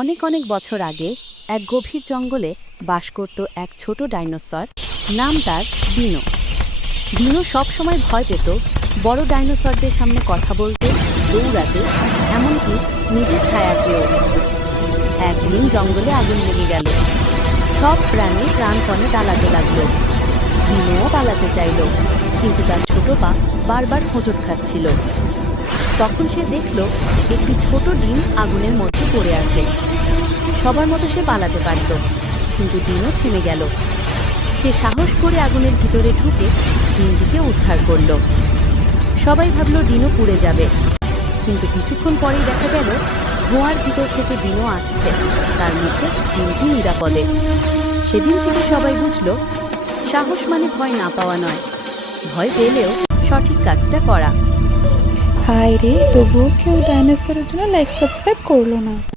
অনেক অনেক বছর আগে এক গভীর জঙ্গলে বাস করত এক ছোট ডাইনোসর। নাম তার ডিনো। ডিনো সবসময় ভয় পেত বড় ডাইনোসরদের সামনে কথা বলতে, দৌড়াতে, এমনকি নিজের ছায়াকেও। একদিন জঙ্গলে আগুন লেগে গেল। সব প্রাণী প্রাণপণে দাঁড়াতে লাগলো। ডিনোও পালাতে চাইল, কিন্তু তার ছোট পা বারবার হোঁচট খাচ্ছিল। তখন সে দেখল একটি ছোট ডিম আগুনের মধ্যে পড়ে আছে। সবার মতো সে পালাতে পারত, কিন্তু ডিমও থেমে গেল। সে সাহস করে আগুনের ভিতরে ঢুকে ডিমটিকে উদ্ধার করল। সবাই ভাবল ডিনো পুড়ে যাবে, কিন্তু কিছুক্ষণ পরেই দেখা গেল ধোঁয়ার ভিতর থেকে ডিনো আসছে। তার মুখে ডিমটি নিরাপদে। সেদিন থেকে সবাই বুঝল, সাহস মানে ভয় না পাওয়া নয়, ভয় পেলেও সঠিক কাজটা করা। হায় রে, তবুও কেউ ডাইনোসরের জন্য লাইক সাবস্ক্রাইব করলো না।